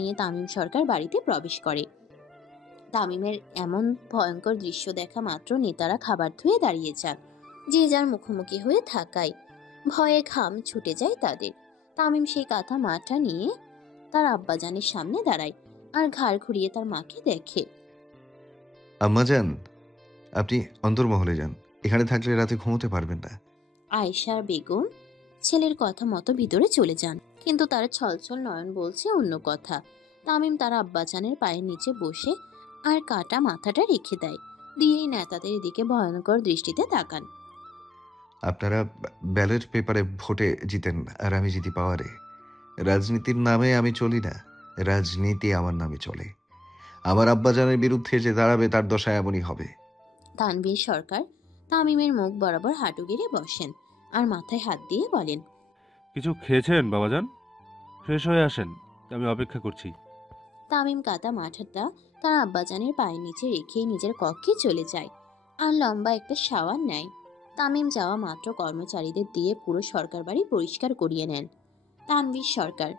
নিয়ে তামিম সরকার বাড়িতে প্রবেশ করে। তামিমের এমন ভয়ঙ্কর দৃশ্য দেখা মাত্র নেতারা খাবার ধুয়ে দাঁড়িয়ে যান, যে যার মুখোমুখি হয়ে থাকায় ভয়ে ঘাম ছুটে যায় তাদের। তামিম সেই কাঁথা মাটা নিয়ে তার আব্বাজানের সামনে দাঁড়ায় আর ঘাড় ঘুরিয়ে তার মাকে দেখে। আম্মাজান, আপনি অন্তর্মহলে যান, এখানে থাকলে রাতে ঘুমোতে পারবেন না। আয়েশা বেগম ছেলের কথা মতো ভিতরে চলে যান, কিন্তু তার ছলছল নয়ন বলছে অন্য কথা। তামিম তার আব্বাজানের পায়ের নিচে বসে আর কাটা মাথাটা রেখে দেয়, দিয়েই নেতাদের দিকে ভয়ঙ্কর দৃষ্টিতে তাকান। আপনারা ব্যালট পেপারে ভোটে জিতেন আর আমি জিতি পাওয়ারে। রাজনীতির নামে আমি চলি না, রাজনীতি আমার নামে চলে। আমার আব্বাজানের বিরুদ্ধে যে দাঁড়াবে তার দশা এমনই হবে। তানভীর সরকার তামিমের মুখ বরাবর হাঁটু গেড়ে বসেন আর মাথায় হাত দিয়ে বলেন, কিছু খেয়েছেন বাবাজান? ফ্রেশ হয়ে আসেন, আমি অপেক্ষা করছি। তামিম কাটা মাথাটা তার আব্বাজানের পায়ের নিচে রেখেই নিজের কক্ষে চলে যায় আর লম্বা একটা শাওয়ার নেয়। তামিম যাওয়া মাত্র কর্মচারীদের দিয়ে পুরো সরকার বাড়ি পরিষ্কার করিয়ে নেন। তানভীর সরকার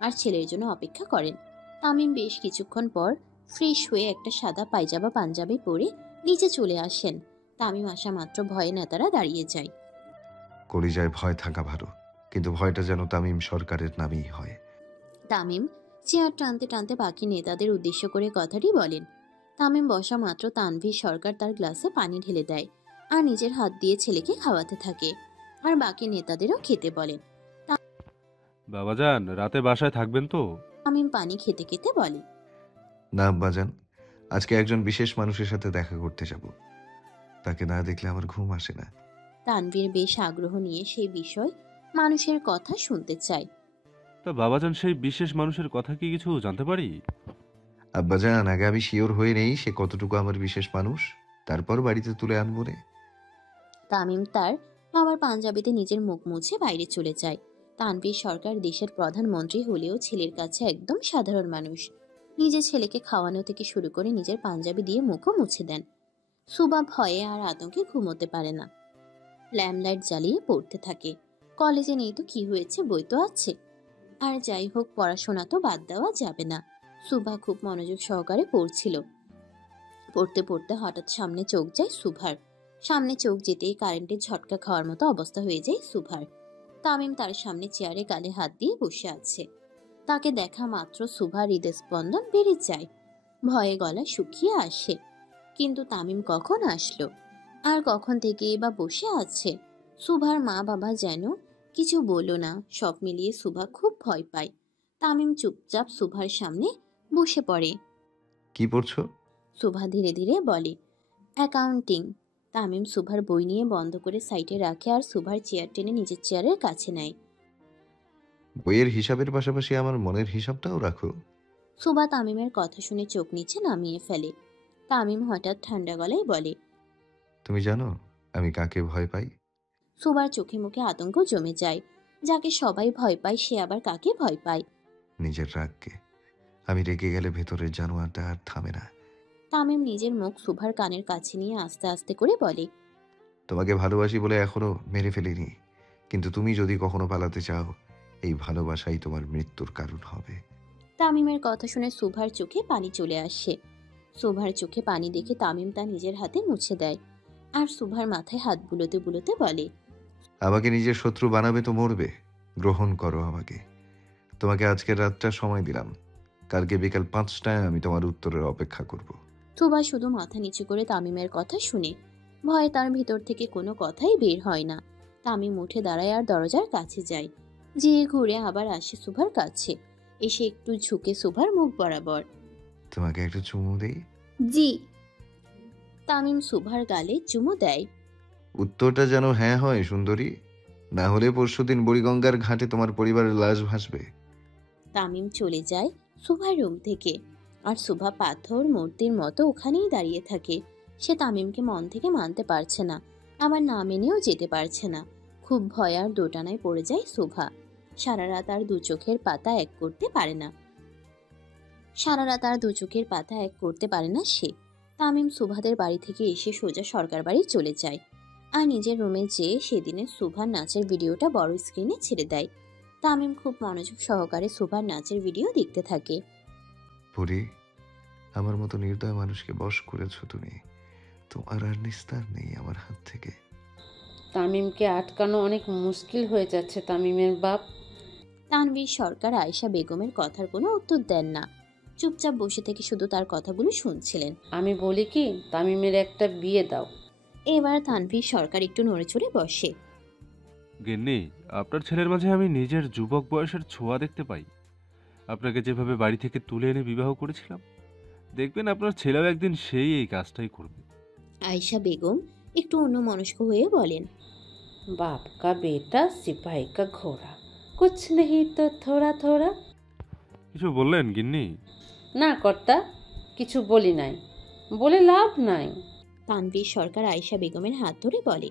আর ছেলের জন্য অপেক্ষা করেন। তামিম বেশ কিছুক্ষণ পর ফ্রেশ হয়ে একটা সাদা পায়জামা পাঞ্জাবি পরে নিচে চলে আসেন। তামিম আসা মাত্র ভয়ে নেতারা দাঁড়িয়ে যায়। কলিজায় ভয় থাকা ভালো, কিন্তু ভয়টা যেন তামিম সরকারের নামেই হয়। তামিম চেয়ার টানতে টানতে বাকি নেতাদের উদ্দেশ্য করে কথাটি বলেন। তামিম বসা মাত্র তানভীর সরকার তার গ্লাসে পানি ঢেলে দেয় আর নিজের হাত দিয়ে ছেলেকে খাওয়াতে থাকে, আর বাকি নেতাদেরও খেতে বলেন। বাবাজান, রাতে বাসায় থাকবেন তো? তামিম পানি খেতে খেতে বলে, না আব্বাজান, আজকে একজন বিশেষ মানুষের সাথে দেখা করতে যাব, তাকে না দেখলে আমার ঘুম আসে না। তানভীর বেশ আগ্রহ নিয়ে সেই বিষয় মানুষের কথা শুনতে চায়। তা বাবাজান, সেই বিশেষ মানুষের কথা কি কিছু জানতে পারি? আব্বাজান, আগে আমি শিওর হয়ে নেই সে কতটুকু আমার বিশেষ মানুষ, তারপর বাড়িতে তুলে আনবো রে। তামিম তার বাবার পাঞ্জাবিতে নিজের মুখ মুছে বাইরে চলে যায়। তানভীর সরকার দেশের প্রধানমন্ত্রী হলেও ছেলের কাছে একদম সাধারণ মানুষ। নিজের ছেলেকে খাওয়ানো থেকে শুরু করে নিজের পাঞ্জাবি দিয়ে মুখও মুছে দেন। সুবা ভয়ে আর আতঙ্কে ঘুমোতে পারে না, ল্যাম্পলাইট জ্বালিয়ে পড়তে থাকে। কলেজে নেই তো কি হয়েছে, বই তো আছে। আর যাই হোক, পড়াশোনা তো বাদ দেওয়া যাবে না। সুভা খুব মনোযোগ সহকারে পড়ছিল। পড়তে পড়তে হঠাৎ সামনে চোখ যায় সুভার। সামনে চোখ যেতেই কারেন্টের ঝটকা খাওয়ার মতো অবস্থা হয়ে যায় সুভার। তামিম তার সামনে চেয়ারে গালে হাত দিয়ে বসে আছে। তাকে দেখা মাত্র সুভার হৃদস্পন্দন বেড়ে যায়, ভয়ে গলা শুকিয়ে আসে। কিন্তু তামিম কখন আসলো আর কখন থেকে বা বসে আছে? সুভার মা বাবা যেন কিছু বলল না। সব মিলিয়ে সুভা খুব ভয় পায়। তামিম চুপচাপ সুভার সামনে বসে পড়ে। কি পড়ছো? সুভা ধীরে ধীরে বলে, অ্যাকাউন্টিং। তামিম সুভার বই নিয়ে বন্ধ করে সাইডে রাখে আর সুভার চেয়ার টেনে নিজের চেয়ারের কাছে নেয়। বইয়ের হিসাবের পাশাপাশি আমার মনের হিসাবটাও রাখো। সুভা তামিমের কথা শুনে চোখ নিচে নামিয়ে ফেলে। তামিম হঠাৎ ঠান্ডা গলায় বলে, তুমি জানো আমি কাকে ভয় পাই? সুভার চোখে মুখে আতঙ্ক জমে যায়। যাকে সবাই ভয় পায় সে আবার কাকে ভয় পায়? নিজের রাগকে। আমি রেগে গেলে ভেতরের জানোয়ারটা আর থামে না। তামিম নিজের মুখ সুভার কানের কাছে নিয়ে আস্তে আস্তে করে বলে, তোমাকে ভালোবাসি বলে এখনো মেরে ফেলিনি, কিন্তু তুমি যদি কখনো পালাতে চাও, এই ভালোবাসাই তোমার মৃত্যুর কারণ হবে। তামিমের কথা শুনে সুভার চোখে পানি চলে আসে। সুভার চোখে পানি দেখে তামিম তা নিজের হাতে মুছে দেয় আর সুভার মাথায় হাত বুলোতে বুলোতে বলে, আমাকে নিজের শত্রু বানাবে তো মরবে, গ্রহণ করো আমাকে। তোমাকে আজকের রাতটা সময় দিলাম, কালকে বিকাল 5টায় আমি তোমার উত্তরের অপেক্ষা করব। সুভা শুধু মাথা নিচু করে তামিমের কথা শুনে। ভয়ে তার ভিতর থেকে কোনো কথাই বের হয় না। তামিম উঠে দাঁড়ায় আর দরজার কাছে যায়। যেয়ে ঘুরে আবার আসে সুভার কাছে, এসে একটু ঝুঁকে সুভার মুখ বরাবর। তোমাকে একটা চুমু দেই? জি। তামিম সুভার গালে চুমু দেয়। উত্তরটা যেন হ্যাঁ হয় সুন্দরী, না হলে পরশুদিন বুড়িগঙ্গার ঘাটে তোমার পরিবারের লাশ ভাসবে। তামিম চলে যায় সুভার রুম থেকে, আর সুভা পাথর মূর্তির মতো ওখানেই দাঁড়িয়ে থাকে। সে তামিমকে মন থেকে মানতে পারছে না, আবার না মেনেও যেতে পারছে না। খুব ভয় আর দোটানায় পড়ে যায় সুভা। সারা রাত আর দু চোখের পাতা এক করতে পারে না। সে। তামিম সুভাদের বাড়ি থেকে এসে সোজা সরকার বাড়ি চলে যায় আর নিজের রুমে যেয়ে সেদিনের সুভার নাচের ভিডিওটা বড় স্ক্রিনে ছেড়ে দেয়। তামিম খুব মনোযোগ সহকারে সুভার নাচের ভিডিও দেখতে থাকে। পরি, আমার মতো নির্দয় মানুষকে বশ করেছো তুমি। তোমার আর নিস্তার নেই আমার হাত থেকে। তামিমকে আটকানো অনেক মুশকিল হয়ে যাচ্ছে তামিমের বাপ। তানভীর সরকার আয়েশা বেগমের কথার কোনো উত্তর দেন না, চুপচাপ বসে থেকে শুধু তার কথাগুলো শুনছিলেন। আমি বলি কি, তামিমের একটা বিয়ে দাও। এবার তানভীর সরকার একটু নড়েচড়ে বসে। গিন্নি, আপনার ছেলের মাঝে আমি নিজের যুবক বয়সের ছোঁয়া দেখতে পাই। আপনাকে যেভাবে বাড়ি থেকে তুলে এনে বিবাহ করেছিলাম, দেখবেন আপনার ছেলেও একদিন সেই এই কাজটাই করবে। আয়েশা বেগম একটু অন্যমনস্ক হয়ে বলেন, বাপ কা বেটা সিপাही का घोड़ा कुछ नहीं तो थोड़ा थोड़ा। কিছু বললেন গিন্নি? না কর্তা, কিছু বলি নাই, বলে লাভ নাই। তানভীর সরকার আয়েশা বেগমের হাত ধরে বলে,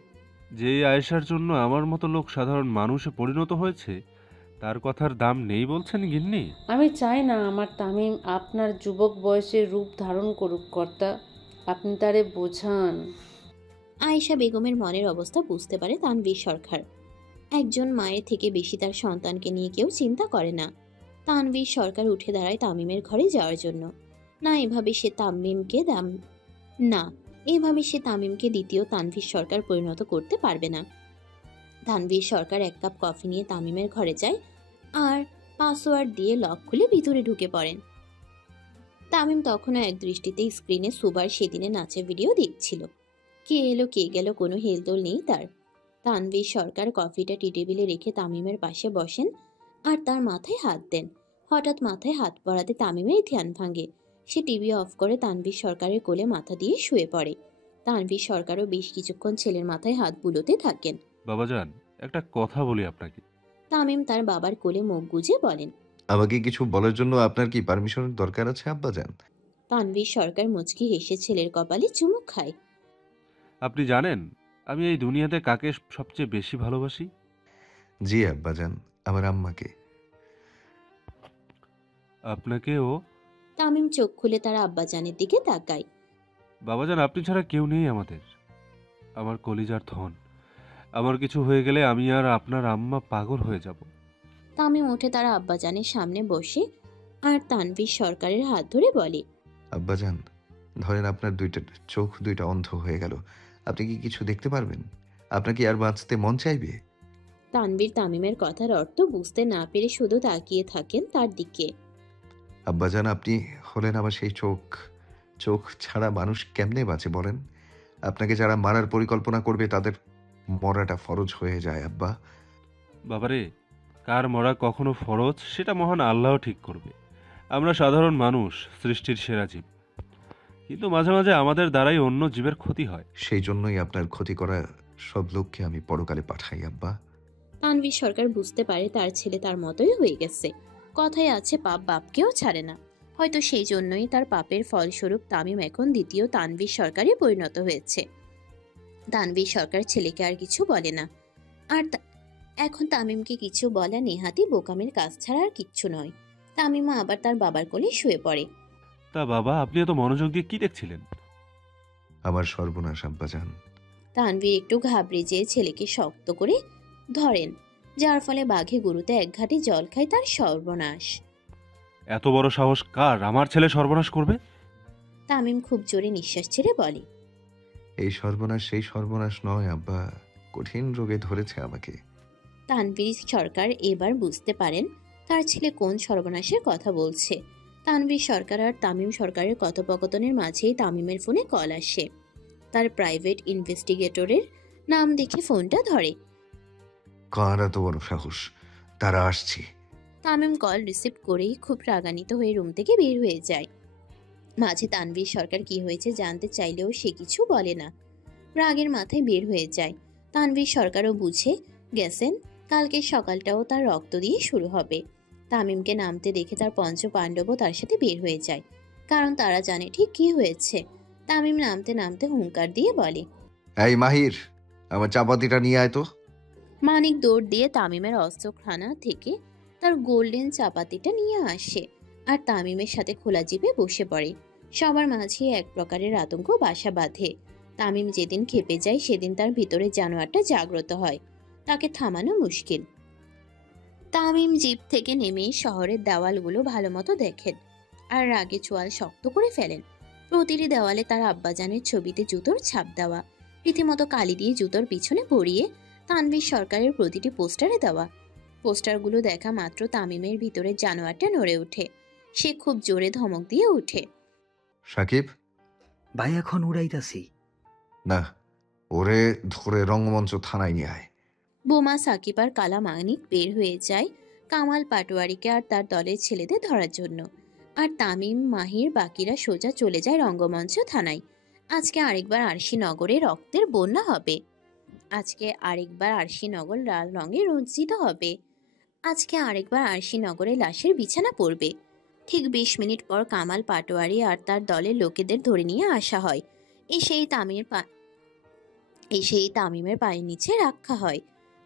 যেই আয়েশার জন্য আমার মতো লোক সাধারণ মানুষে পরিণত হয়েছে, তার কথার দাম নেই বলছেন গিন্নি? আমি চাই না আমার তামিম আপনার যুবক বয়সের রূপ ধারণ করুক কর্তা, আপনি তারে বোঝান। আয়েশা বেগমের মনের অবস্থা বুঝতে পারে তানভীর সরকার। একজন মায়ের থেকে বেশি তার সন্তানকে নিয়ে কেউ চিন্তা করে না। তানভীর সরকার উঠে দাঁড়ায় তামিমের ঘরে যাওয়ার জন্য। না এভাবে সে তামিমকে দ্বিতীয় তানভীর সরকার পরিণত করতে পারবে না। তানভীর সরকার এক কাপ কফি নিয়ে তামিমের ঘরে যায় আর পাসওয়ার্ড দিয়ে লক খুলে ভিতরে ঢুকে পড়েন। তামিম তখনও এক দৃষ্টিতে স্ক্রিনে সুবার সেদিনে নাচের ভিডিও দেখছিল। কে এলো কে গেল কোনো হেলদোল নেই তার। তানভীর সরকার কফিটা টি টেবিলে রেখে তামিমের পাশে বসেন আর তার মাথায় হাত দেন। হঠাৎ মাথায় হাত পড়াতে তামিমের ধ্যান ভাঙে। সে টিভি অফ করে তানভীর সরকারের কোলে মাথা দিয়ে শুয়ে পড়ে। তানভীর সরকারও বেশ কিছুক্ষণ ছেলের মাথায় হাত বুলোতে থাকেন। বাবাজান, একটা কথা বলি আপনাকে। তামিম তার বাবার কোলে মুখ গুজে বলেন, আমাকে কিছু বলার জন্য আপনার কি পারমিশনের দরকার আছে আব্বাজান? তানভীর সরকার মুচকি হেসে ছেলের কপালে চুমুক খায়। আপনি জানেন আমি এই দুনিয়াতে কাকে সবচেয়ে বেশি ভালোবাসি? জি আব্বাজান, আমার আম্মাকে। আপনাকেও। তামিম চোখ খুলে তার আব্বাজানের দিকে তাকায়। বাবাজান, আপনি ছাড়া কেউ নেই আমাদের। আমার কলিজার ধন। আমার কিছু হয়ে গেলে আমি আর আপনার আম্মা পাগল হয়ে যাব। তামিম উঠে তার আব্বাজানের সামনে বসে আর তানভীর সরকারের হাত ধরে বলে, আব্বাজান, ধরেন আপনার চোখ দুইটা অন্ধ হয়ে গেল, আপনি কি কিছু দেখতে পারবেন? আপনার কি আর বাঁচতে মন চাইবে? তানভীর তামিমের কথার অর্থ বুঝতে না পেরে শুধু তাকিয়ে থাকেন তার দিকে। আব্বাজান, আপনি হলেন আমার সেই চোখ। চোখ ছাড়া মানুষ কেমনে বাঁচে বলেন? আপনাকে যারা মারার পরিকল্পনা করবে তাদের মরাটা ফরজ হয়ে যায় আব্বা। বাবারে, কার মরা কখনো ফরজ সেটা মহান আল্লাহ ঠিক করবে। আমরা সাধারণ মানুষ, সৃষ্টির সেরা জীব, কিন্তু মাঝে মাঝে আমাদের দ্বারাই অন্য জীবের ক্ষতি হয়। সেই জন্যই আপনার ক্ষতি করা সব লোককে আমি পরকালে পাঠাই আব্বা। তানভীর সরকার বুঝতে পারে তার ছেলে তার মতোই হয়ে গেছে। কথায় আছে পাপ বাপকেও ছাড়ে না। হয়তো সেই জন্যই তার পাপের ফলস্বরূপ তামিম এখন দ্বিতীয় তানভীর সরকারে পরিণত হয়েছে। তানভীর সরকার ছেলেকে আর কিছু বলে না। আর এখন তামিমকে কিছু বলা নেহাতি বোকামের কাজ ছাড়া আর কিচ্ছু নয়। তামিমা আবার তার বাবার কোলে শুয়ে পড়ে। তা বাবা, আপনি এত মনোযোগ দিয়ে কি দেখছিলেন? আমার সর্বনাশ আব্বাজান। তানভীর একটু ঘাবড়ে যেয়ে ছেলেকে শক্ত করে ধরেন, যার ফলে বাঘে গরুতে এক ঘাটে জল খায় তার সর্বনাশ। এত বড় সাহস কার আমার ছেলে সর্বনাশ করবে? তামিম খুব জোরে নিঃশ্বাস ছেড়ে বলে, এই সর্বনাশ সেই সর্বনাশ নয় আব্বা, কঠিন রোগে ধরেছে আমাকে। তানভীর সরকার এবার বুঝতে পারেন তার ছেলে কোন সর্বনাশের কথা বলছে। তানভীর সরকার আর তামিম সরকারের কথোপকথনের মাঝেই তামিমের ফোনে কল আসে। তার প্রাইভেট ইনভেস্টিগেটরের নাম দেখে ফোনটা ধরে। কার এত বড় সাহস? তারা আসছি। তামিম কল রিসিভ করেই খুব রাগান্বিত হয়ে রুম থেকে বের হয়ে যায়। মাঝে তানভীর সরকার কি হয়েছে জানতে চাইলেও সে কিছু বলে না, রাগের মাথায় বের হয়ে যায়। তানভীর সরকারও বুঝে গেছেন কালকে সকালটাও তার রক্ত দিয়ে শুরু হবে। তামিমকে নামতে দেখে তার পঞ্চ পাণ্ডবও তার সাথে বের হয়ে যায়, কারণ তারা জানে ঠিক কি হয়েছে। তামিম নামতে নামতে হুঙ্কার দিয়ে বলে, এই মাহির, আমার চাপাতিটা নিয়ে আয় তো। মানিক দৌড় দিয়ে তামিমের অস্ত্রখানা থেকে তার গোল্ডেন চাপাতিটা নিয়ে আসে আর তামিমের সাথে খোলা জিপে বসে পড়ে। সবার মাঝে এক প্রকারের আতঙ্ক বাসা বাঁধে। তামিম যেদিন খেপে যায় সেদিন তার ভিতরে জানোয়ারটা জাগ্রত হয়, তাকে থামানো মুশকিল। তামিম জিপ থেকে নেমে শহরের দেওয়ালগুলো ভালো মতো দেখেন আর রাগে চোয়াল শক্ত করে ফেলেন। প্রতিটি দেওয়ালে তার আব্বাজানের ছবিতে জুতোর ছাপ দেওয়া, রীতিমতো কালি দিয়ে জুতোর পিছনে পরিয়ে তানভীর সরকারের প্রতিটি পোস্টারে দেওয়া। পোস্টারগুলো দেখা মাত্র তামিমের ভিতরে জানোয়ারটা নড়ে ওঠে। সে খুব জোরে ধমক দিয়ে ওঠে। সাকিব, ভাই এখন উড়াইতাছি। না, ওরে ধরে রঙ্গমঞ্চ থানায় নিয়ে আয়। বোমা, সাকিব আর কালা মানিক বের হয়ে যায় কামাল পাটোয়ারিকে আর তার দলের ছেলেদের ধরার জন্য। আর তামিম, মাহির, বাকিরা সোজা চলে যায় রঙ্গমঞ্চ থানায়। আজকে আরেকবার আরশিনগরে রক্তের বন্যা হবে। আজকে আরেকবার আরশিনগর লাল রঙে রঞ্জিত হবে। আজকে আরেকবার আরশিনগরে লাশের বিছানা পড়বে। ঠিক ২০ মিনিট পর কামাল পাটোয়ারি আর তার দলের লোকেদের ধরে নিয়ে আসা হয়। এসেই তামিমের পায়ের নিচে রাখা হয়।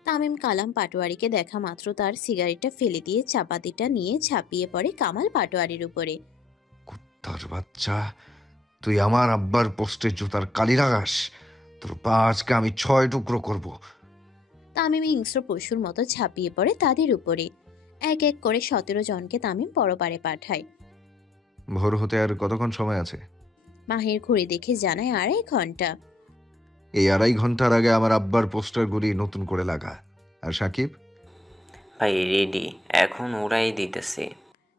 তামিম কালাম পাটোয়ারিকে দেখা মাত্র তার সিগারেটটা ফেলে দিয়ে চাপাতিটা নিয়ে ঝাঁপিয়ে পড়ে কামাল পাটোয়ারির উপরে। কুত্তার বাচ্চা, তুই আমার আব্বার পোস্টে জুতার কালি লাগাস? তোর পা আজকে আমি ৬ টুকরো করব। তামিম হিংস্র পশুর মতো ঝাঁপিয়ে পড়ে তাদের উপরে। এক এক করে ১৭ জনকে তামিম পরপারে পাঠায়। ভোর হতে আর কতক্ষণ সময় আছে? মাহির ঘড়ি দেখে জানায় ২.৫ ঘন্টা। এই ২.৫ ঘন্টার আগে আমার আব্বার পোস্টারগুলি নতুন করে লাগা। আর সাকিব? ভাই রেডি, এখন ওরাই দিতেছে।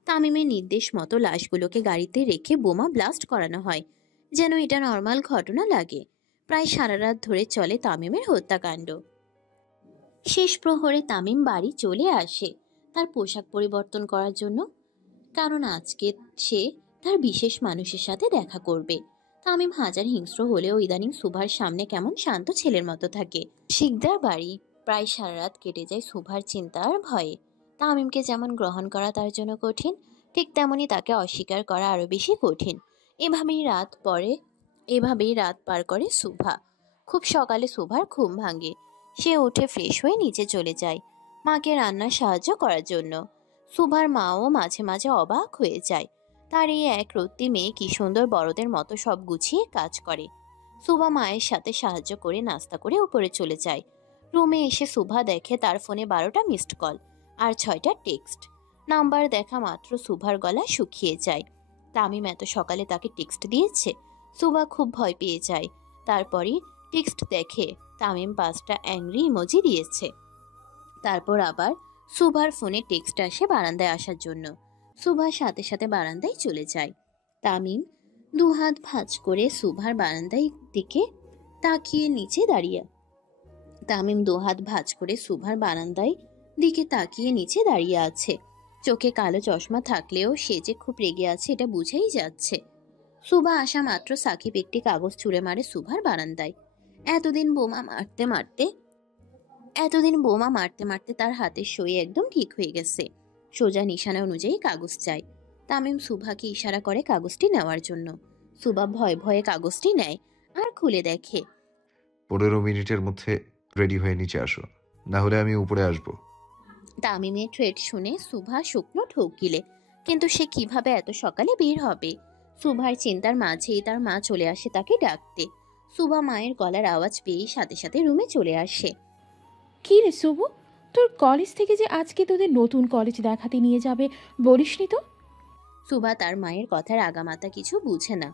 তামিমের নির্দেশ মতো লাশগুলোকে গাড়িতে রেখে বোমা ব্লাস্ট করানো হয়, যেন এটা নর্মাল ঘটনা লাগে। প্রায় সারা রাত ধরে চলে তামিমের হত্যাকাণ্ড। শেষ প্রহরে তামিম বাড়ি চলে আসে তার পোশাক পরিবর্তন করার জন্য, কারণ আজকে সে তার বিশেষ মানুষের সাথে দেখা করবে। তামিম হাজার হিংস্র হলেও ইদানিং সুভার সামনে কেমন শান্ত ছেলের মতো থাকে। শিকদার বাড়ি। প্রায় সারা রাত কেটে যায় সুভার চিন্তা আর ভয়ে। তামিমকে যেমন গ্রহণ করা তার জন্য কঠিন, ঠিক তেমনি তাকে অস্বীকার করা আরো বেশি কঠিন। এভাবেই রাত পার করে সুভা। খুব সকালে সুভার ঘুম ভাঙে। সে উঠে ফ্রেশ হয়ে নিচে চলে যায় মাকে রান্নার সাহায্য করার জন্য। সুভার মাও মাঝে মাঝে অবাক হয়ে যায়, তার এই এক রত্তি মেয়ে কি সুন্দর বড়দের মতো সব গুছিয়ে কাজ করে। সুভা মায়ের সাথে সাহায্য করে নাস্তা করে উপরে চলে যায়। রুমে এসে সুভা দেখে তার ফোনে ১২টা মিসড কল আর ৬টা টেক্সট। নাম্বার দেখা মাত্র সুভার গলা শুকিয়ে যায়। তামিম এত সকালে তাকে টেক্সট দিয়েছে। সুভা খুব ভয় পেয়ে যায়। তারপরই টেক্সট দেখে তামিম ৫টা অ্যাংরি ইমোজি দিয়েছে। তারপর আবার সুভার ফোনে টেক্সট আসে বারান্দায় আসার জন্য। সুভা সাথে সাথে বারান্দায় চলে যায়। তামিম দুহাত ভাঁজ করে সুভার বারান্দায় দিকে তাকিয়ে নিচে দাঁড়িয়ে তামিম দুহাত ভাঁজ করে সুভার বারান্দায় দিকে তাকিয়ে নিচে দাঁড়িয়ে আছে। চোখে কালো চশমা থাকলেও সে যে খুব রেগে আছে এটা বুঝেই যাচ্ছে। সুভা আসা মাত্র সাকিব একটি কাগজ ছুঁড়ে মারে সুভার বারান্দায়। এতদিন বোমা মারতে মারতে তার হাতের সই একদম ঠিক হয়ে গেছে। সোজা নিশানা অনুযায়ী কাগজ চাই। তামিম সুভাকে ইশারা করে কাগজটি নেওয়ার জন্য। সুভা ভয়ে ভয়ে কাগজটি নেয় আর খুলে দেখে। ১৫ মিনিটের মধ্যে রেডি হয়ে নিচে আসো, না হলে আমি উপরে আসবো। তামিমের থ্রেট শুনে সুভা শুকনো ঢোক গিলে, কিন্তু সে কিভাবে এত সকালে বের হবে? সুভার চিন্তার মাঝেই তার মা চলে আসে তাকে ডাকতে। সুভা মায়ের গলার আওয়াজ পেয়েই সাথে সাথে রুমে চলে আসে। কি রে শুভ, তোর কলেজ থেকে যে আজকে তোদের নতুন কলেজ দেখাতে নিয়ে যাবে বলিসনি তো? সুভা তার মায়ের কথার আগামাতা কিছু বুঝে না।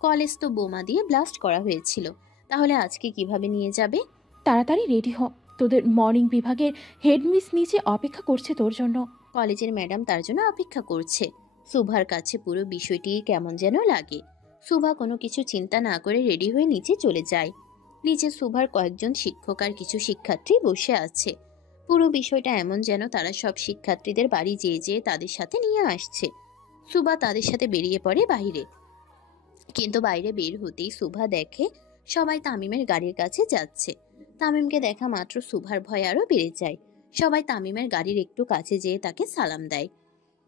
কলেজ তো বোমা দিয়ে ব্লাস্ট করা হয়েছিল, তাহলে আজকে কিভাবে নিয়ে যাবে? তাড়াতাড়ি রেডি হ, তোদের মর্নিং বিভাগের হেডমিস নিচে অপেক্ষা করছে তোর জন্য। কলেজের ম্যাডাম তার জন্য অপেক্ষা করছে। সুভার কাছে পুরো বিষয়টি কেমন যেন লাগে। সুভা কোনো কিছু চিন্তা না করে রেডি হয়ে নিচে চলে যায়। নিচে সুভার কয়েকজন শিক্ষক আর কিছু শিক্ষার্থী বসে আছে। পুরো বিষয়টা এমন যেন তারা সব শিক্ষার্থীদের বাড়ি যেয়ে যেয়ে তাদের সাথে নিয়ে আসছে। সুভা তাদের সাথে বেরিয়ে পড়ে বাইরে। কিন্তু বাইরে বের হতেই সুভা দেখে সবাই তামিমের গাড়ির কাছে যাচ্ছে। তামিমকে দেখা মাত্র সুভার ভয় আরো বেড়ে যায়। সবাই তামিমের গাড়ির একটু কাছে যেয়ে তাকে সালাম দেয়।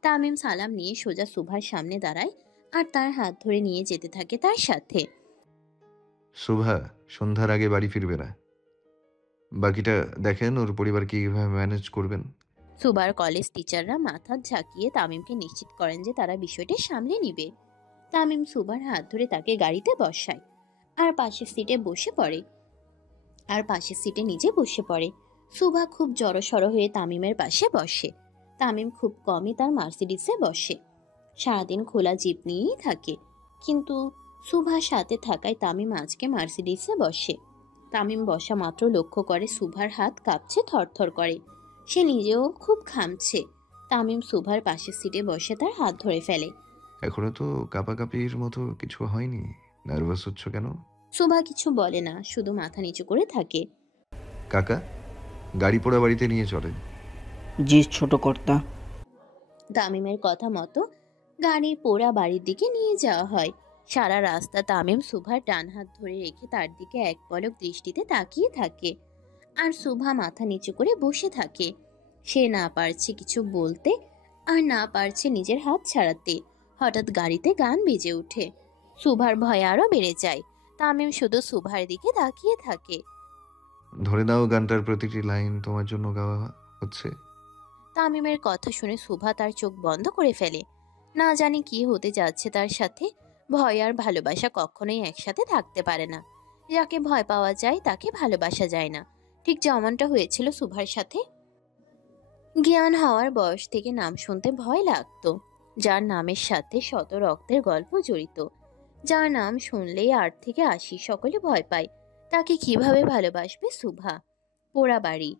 তামিম সালাম নিয়ে সোজা সুভার সামনে দাঁড়ায় আর তার হাত ধরে নিয়ে যেতে থাকে তার সাথে। শুভা সন্ধ্যার আগে বাড়ি ফিরবে না, বাকিটা দেখেন ওর পরিবার কিভাবে ম্যানেজ করবেন। সুভার কলেজ টিচাররা মাথা ঝাঁকিয়ে তামিমকে নিশ্চিত করেন যে তারা বিষয়টি সামলে নিবে। তামিম সুভার হাত ধরে তাকে গাড়িতে বসায় আর পাশের সিটে নিজে বসে পড়ে। সুভা খুব জড়সড় হয়ে তামিমের পাশে বসে। তামিম খুব কমই তার মার্সিডিসে বসে। সারাদিন খোলা জিপ নিয়েই থাকে, কিন্তু সুভা সাথে থাকায় তামিম আজকে মার্সিডিসে বসে। তামিম বসা মাত্র লক্ষ্য করে সুভার হাত কাঁপছে, থরথর করে। সে নিজেও খুব ঘামছে। তামিম সুভার পাশের সিটে বসে তার হাত ধরে ফেলে। এখনো তো কাঁপাকাঁপির মতো কিছু হয়নি, নার্ভাস হচ্ছ কেন? সুভা কিছু বলে না, শুধু মাথা নিচু করে থাকে। কাকা, গাড়ি পোড়া বাড়িতে নিয়ে চলেন। জি ছোট কর্তা। তামিমের কথা মতো গাড়ির পোড়া বাড়ির দিকে নিয়ে যাওয়া হয়। সারা রাস্তা তামিম সুভার ডান হাত ধরে রেখে তার দিকে এক পলক দৃষ্টিতে তাকিয়ে থাকে, আর সুভা মাথা নিচু করে বসে থাকে। সে না পারছে কিছু বলতে, আর না পারছে নিজের হাত ছাড়াতে। হঠাৎ গাড়িতে গান বেজে ওঠে। সুভার ভয় আরো বেড়ে যায়। তামিম শুধু সুভার দিকে তাকিয়ে থাকে। ধরে নাও গানটার প্রতিটি লাইন তোমার জন্য গাওয়া হচ্ছে। তামিমের কথা শুনে সুভা তার চোখ বন্ধ করে ফেলে। না জানি কি হতে যাচ্ছে তার সাথে। ভয় আর ভালোবাসা কখনোই একসাথে থাকতে পারে না। যাকে ভয় পাওয়া যায় তাকে ভালোবাসা যায় না, ঠিক যেমনটা হয়েছিল সুভার সাথে। জ্ঞান হওয়ার বয়স থেকে নাম শুনতে ভয় লাগতো, যার নামের সাথে শত রক্তের গল্প জড়িত, যার নাম শুনলেই 8 থেকে 80 সকলে ভয় পায়, তাকে কিভাবে ভালোবাসবে সুভা? পোড়াবাড়ি।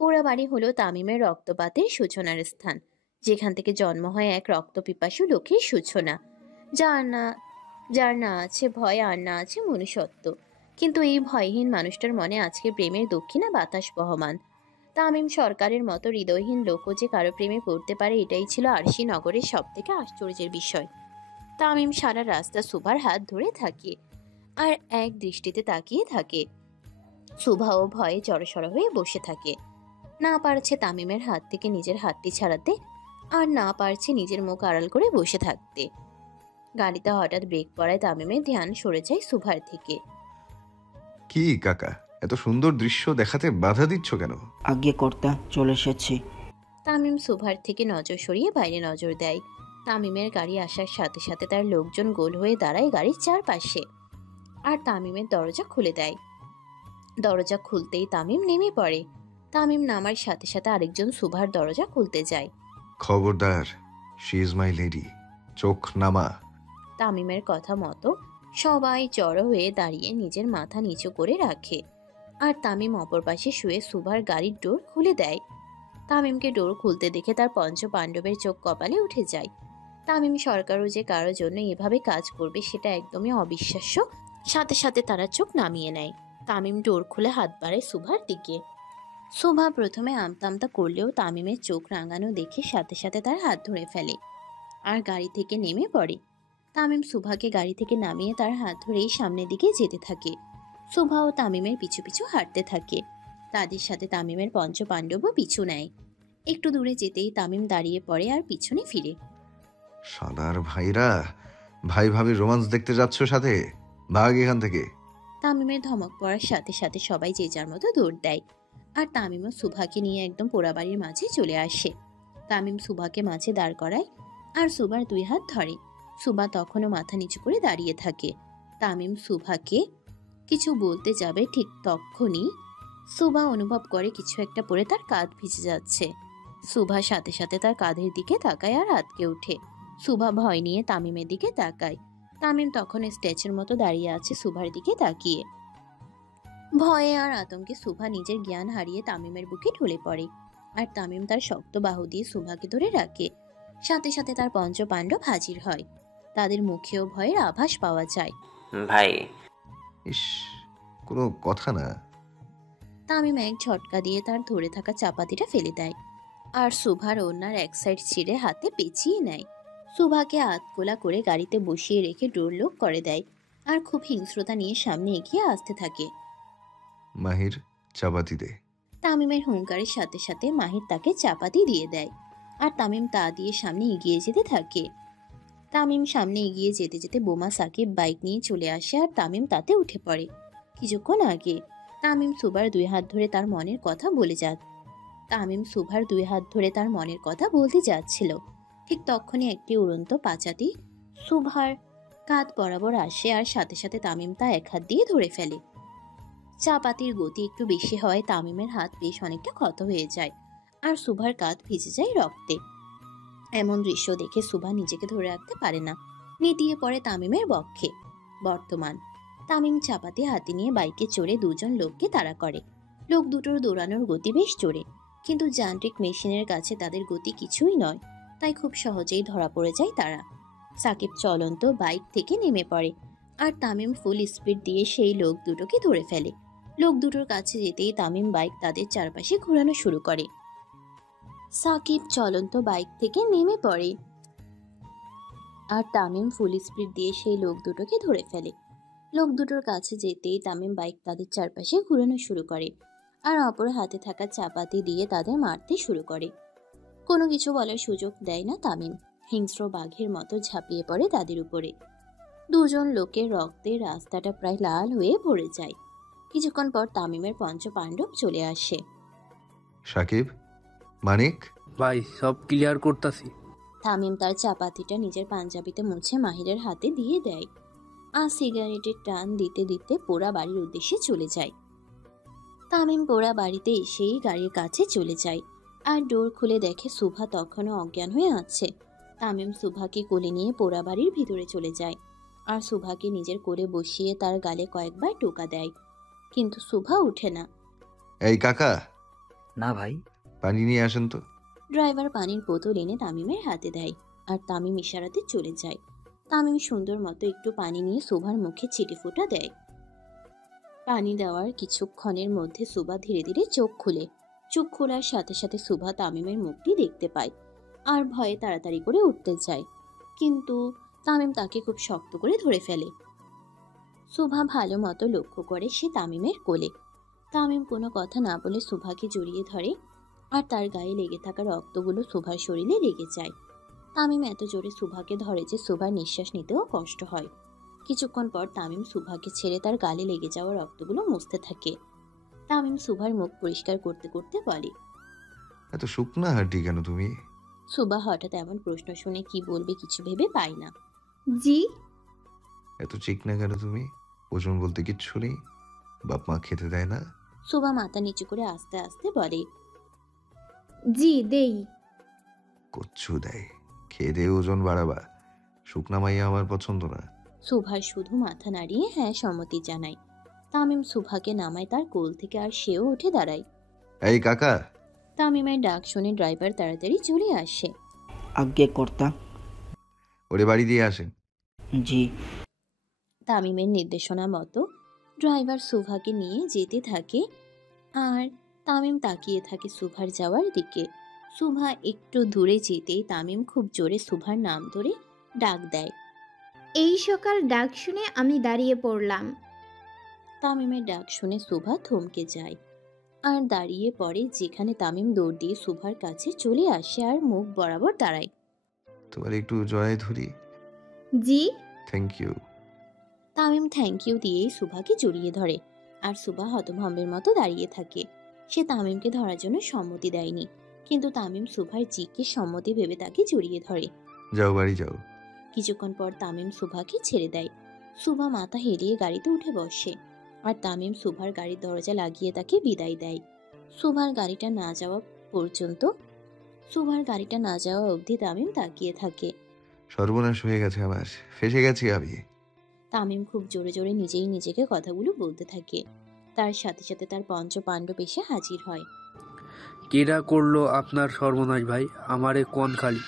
পোড়াবাড়ি হলো তামিমের রক্তপাতের সূচনার স্থান, যেখান থেকে জন্ম হয় এক রক্তপিপাসু লোকের সূচনা, যার না যার না আছে ভয় আর না আছে মনুষ্যত্ব। কিন্তু এই ভয়হীন মানুষটার মনে আজকে প্রেমের দক্ষিণা বাতাস বহমান। তামিম সরকারের মতো হৃদয়হীন লোকও যে কারো প্রেমে পড়তে পারে, এটাই ছিল আরশি নগরের সব থেকে আশ্চর্যের বিষয়। তামিম সারা রাস্তা সুভার হাত ধরে থাকে, আর এক দৃষ্টিতে তাকিয়ে থাকে। সুভাও ভয়ে জড়সড় হয়ে বসে থাকে। না পারছে তামিমের হাত থেকে নিজের হাতটি ছাড়াতে, আর না পারছে নিজের মুখ আড়াল করে বসে থাকতে। গাড়িতে হঠাৎ ব্রেক পড়ায় তামিমের ধ্যান সরে যায় সুভার থেকে। কি কাকা, এত সুন্দর দৃশ্য দেখাতে বাধা দিচ্ছ কেন? আগে কর্তা, চলে এসেছি। তামিম সুভার থেকে নজর সরিয়ে বাইরে নজর দেয়। তামিমের গাড়ি আসার সাথে সাথে তার লোকজন গোল হয়ে দাঁড়ায় গাড়ির চারপাশে, আর তামিমের দরজা খুলে দেয়। দরজা খুলতেই তামিম নেমে পড়ে। তামিম নামার সাথে সাথে আরেকজন সুভার দরজা খুলতে যায়। খবরদার, শি ইজ মাই লেডি, চোখ নামা। তামিমের কথা মতো সবাই জড়ো হয়ে দাঁড়িয়ে নিজের মাথা নিচু করে রাখে, আর তামিম অপর পাশে শুয়ে সুভার গাড়ির ডোর খুলে দেয়। তামিমকে ডোর খুলতে দেখে তার পঞ্চ পাণ্ডবের চোখ কপালে উঠে যায়। তামিম সরকারও যে কারোর জন্য এভাবে কাজ করবে সেটা একদমই অবিশ্বাস্য। সাথে সাথে তারা চোখ নামিয়ে নেয়। তামিম ডোর খুলে হাত বাড়ায় সুভার দিকে। সুভা প্রথমে আমতা করলেও তামিমের চোখ রাঙানো দেখে সাথে সাথে তার হাত ধরে ফেলে, আর গাড়ি থেকে নেমে পড়ে। তামিম সুভাকে গাড়ি থেকে নামিয়ে তার হাত ধরেই সামনের দিকে যেতে থাকে। সুভা ও তামিমের পিছু পিছু হাঁটতে থাকে। তাদের সাথে তামিমের পঞ্চ পাণ্ডবও পিছু নেয়। একটু দূরে যেতেই তামিম দাঁড়িয়ে পড়ে আর পিছনে ফিরে। শালার ভাইরা, ভাই ভাবির রোমান্স দেখতে যাচ্ছ সাথে? ভাগ এখান থেকে। তামিমের ধমক পড়ার সাথে সাথে সবাই যে যার মতো দৌড় দেয়, আর তামিমও সুভাকে নিয়ে একদম পোড়াবাড়ির মাঝে চলে আসে। তামিম সুভাকে মাঝে দাঁড় করায়, আর সুভার 2 হাত ধরে। সুভা তখনও মাথা নিচু করে দাঁড়িয়ে থাকে। তামিম সুভাকে কিছু বলতে যাবে, ঠিক তখনই সুভা অনুভব করে কিছু একটা পড়ে তার কাঁধ ভিজে যাচ্ছে। সুভা সাথে সাথে তার কাঁধের দিকে তাকায় আর আঁতকে ওঠে। সুভা ভয় নিয়ে তামিমের দিকে তাকায়। তামিম তখন স্ট্যাচুর মতো দাঁড়িয়ে আছে সুভার দিকে তাকিয়ে। ভয়ে আর আতঙ্কে সুভা নিজের জ্ঞান হারিয়ে তামিমের বুকে ঢলে পড়ে, আর তামিম তার শক্ত বাহু দিয়ে সুভাকে ধরে রাখে। সাথে সাথে তার পঞ্চ পাণ্ডব হাজির হয়। তাদের মুখেও ভয়ের আভাস পাওয়া যায়। ভাই, ইস, কোনো কথা না। তামিম এক ঝটকা দিয়ে তার ধরে থাকা চাপাতিটা ফেলে দেয়, আর সুভার ওড়নার এক সাইড ছিঁড়ে হাতে পেঁচিয়ে নেয়। সুভাকে আতকোলা করে গাড়িতে বসিয়ে রেখে ডোর লক করে দেয়, আর খুব হিংস্রতা নিয়ে সামনে এগিয়ে আসতে থাকে। মাহির, চাপাতি দে। তামিমের হুঙ্কারের সাথে সাথে মাহির তাকে চাপাতি দিয়ে দেয়, আর তামিম তা দিয়ে সামনে এগিয়ে যেতে থাকে। তামিম সামনে এগিয়ে যেতে যেতে বোমা সাকিব বাইক নিয়ে চলে আসে, আর তামিম তাতে উঠে পড়ে। কিছুক্ষণ আগে তামিম সুভার 2 হাত ধরে তার মনের কথা বলতে যাচ্ছিল। ঠিক তখনই একটি উড়ন্ত পাচাতি সুভার কাঁধ বরাবর আসে, আর সাথে সাথে তামিম তা 1 হাত দিয়ে ধরে ফেলে। চাপাতির গতি একটু বেশি হওয়ায় তামিমের হাত বেশ অনেকটা ক্ষত হয়ে যায়, আর সুভার কাঁধ ভিজে যায় রক্তে। এমন দৃশ্য দেখে সুভা নিজেকে ধরে রাখতে পারে না, নেতিয়ে পড়ে তামিমের বক্ষে। বর্তমান তামিম চাপাতি হাতে নিয়ে বাইকে চড়ে দুজন লোককে তাড়া করে। লোক দুটোর দৌড়ানোর গতি বেশ জোরে, কিন্তু যান্ত্রিক মেশিনের কাছে তাদের গতি কিছুই নয়, তাই খুব সহজেই ধরা পড়ে যায় তারা। সাকিব চলন্ত বাইক থেকে নেমে পড়ে, আর তামিম ফুল স্পিড দিয়ে সেই লোক দুটোকে ধরে ফেলে। লোক দুটোর কাছে যেতেই তামিম বাইক তাদের চারপাশে ঘোরানো শুরু করে। সাকিব চলন্ত বাইক থেকে নেমে পড়ে, আর তামিম ফুল স্পিড দিয়ে সেই লোক দুটোকে ধরে ফেলে। লোক দুটোর কাছে যেতেই তামিম বাইক তাদের চারপাশে ঘুরানো শুরু করে, আর অপর হাতে থাকা চাপাতি দিয়ে তাদের মারতে শুরু করে। কোনো কিছু বলার সুযোগ দেয় না তামিম, হিংস্র বাঘের মতো ঝাঁপিয়ে পড়ে তাদের উপরে। দুজন লোকের রক্তে রাস্তাটা প্রায় লাল হয়ে ভরে যায়। কিছুক্ষণ পর তামিমের পঞ্চপাণ্ডব চলে আসে। সাকিব, মানিক, ভাই সব ক্লিয়ার করতাছি। তামিম তার চাপাতিটা নিজের পাঞ্জাবিতে মুছে মাহিরের হাতে দিয়ে দেয়, আর সিগারেটের টান দিতে দিতে পোড়া বাড়ির উদ্দেশ্যে চলে যায়। তামিম পোড়া বাড়িতে এসেই গাড়ির কাছে চলে যায়, আর ডোর খুলে দেখে সুভা তখনও অজ্ঞান হয়ে আছে। তামিম সুভাকে কোলে নিয়ে পোড়া বাড়ির ভিতরে চলে যায়, আর সুভাকে নিজের কোলে বসিয়ে তার গালে কয়েকবার টোকা দেয়, কিন্তু সুভা উঠে না। এই কাকা, না ভাই। পানি নিয়ে আসেন তো। ড্রাইভার পানির বোতল এনে তামিমের হাতে দেয়, আর তামিম ইশারাতে চলে যায়। তামিম সুন্দর মতো একটু পানি নিয়ে সুভার মুখে ছিটে ফোঁটা দেয়। পানি দেওয়ার কিছুক্ষণের মধ্যে সুভা ধীরে ধীরে চোখ খুলে। চোখ খোলার সাথে সাথে সুভা তামিমের মুখটি দেখতে পায়, আর ভয়ে তাড়াতাড়ি করে উঠতে যায়, কিন্তু তামিম তাকে খুব শক্ত করে ধরে ফেলে। সুভা ভালো মতো লক্ষ্য করে সে তামিমের কোলে। তামিম কোনো কথা না বলে সুভাকে জড়িয়ে ধরে, আর তার গায়ে লেগে থাকা রক্তগুলো সুভার শরীরে লেগে যায়। তামিম এত জোরে সুভাকে ধরে যে সুভার নিঃশ্বাস নিতেও কষ্ট হয়। কিছুক্ষণ পর তামিম সুভাকে ছেড়ে তার গালে লেগে যাওয়া রক্তগুলো মুছতে থাকে। তামিম সুভার মুখ পরিষ্কার করতে করতে বলে, এত শুকনা হাড্ডি কেন তুমি? সুভা হঠাৎ এমন প্রশ্ন শুনে কি বলবে কিছু ভেবে পায় না। জি। এত চিকনা কেন তুমি? ওজন বলতে কিচ্ছু নেই? বাপ মা খেতে দেয় না? সুভা মাথা নিচু করে আস্তে আস্তে বলে, জি দেই। কচ্ছু দেয়, খেয়ে দিয়ে ওজন বাড়াবা। শুকনা মাইয়া আমার পছন্দ না। সুভা শুধু মাথা নাড়িয়ে হ্যাঁ সম্মতি জানায়। তামিম সুভাকে নামায় তার কোল থেকে, আর সেও উঠে দাঁড়ায়। এই কাকা। তামিমের ডাক শুনে ড্রাইভার তাড়াতাড়ি চলে আসে। আজ্ঞে কর্তা। ওরে বাড়ি দিয়ে আসেন। জি। তামিমের নির্দেশনা মতো ড্রাইভার সুভাকে নিয়ে যেতে থাকে, আর তামিম তাকিয়ে থাকে সুভার যাওয়ার দিকে। সুভা একটু দূরে যেতেই তামিম খুব জোরে সুভার নাম ধরে ডাক দেয়। এই সকাল ডাক শুনে আমি দাঁড়িয়ে পড়লাম। তামিমের ডাক শুনে সুভা থমকে যায়, আর দাঁড়িয়ে পড়ে যেখানে তামিম দৌড় দিয়ে সুভার কাছে চলে আসে, আর মুখ বরাবর দাঁড়ায়। তোমার একটু জড়ায় ধরি। জি। Thank you. Tamim thank you দিয়েই সুভাকে জড়িয়ে ধরে, আর সুভা হতভম্বের মতো দাঁড়িয়ে থাকে। সে তামিমকে ধরার জন্য সম্মতি দেয়নি, কিন্তু তামিম সুভার জিকে সম্মতি ভেবে তাকে জড়িয়ে ধরে। যাও, বাড়ি যাও। কিছুক্ষণ পর তামিম সুভাকে ছেড়ে দেয়। সুভা মাথা হেলিয়ে গাড়িতে উঠে বসে, আর তামিম সুভার গাড়ির দরজা লাগিয়ে তাকে বিদায় দেয়। সুভার গাড়িটা না যাওয়া অবধি তামিম তাকিয়ে থাকে। সর্বনাশ হয়ে গেছে আমার, ফেসে গেছি আমি। তামিম খুব জোরে জোরে নিজেই নিজেকে কথাগুলো বলতে থাকে। তার সাথে সাথে তার পঞ্চপাণ্ডব এসে হাজির হয়। কেডা করলো আপনার সর্বনাশ ভাই? আমারে কোন খালি?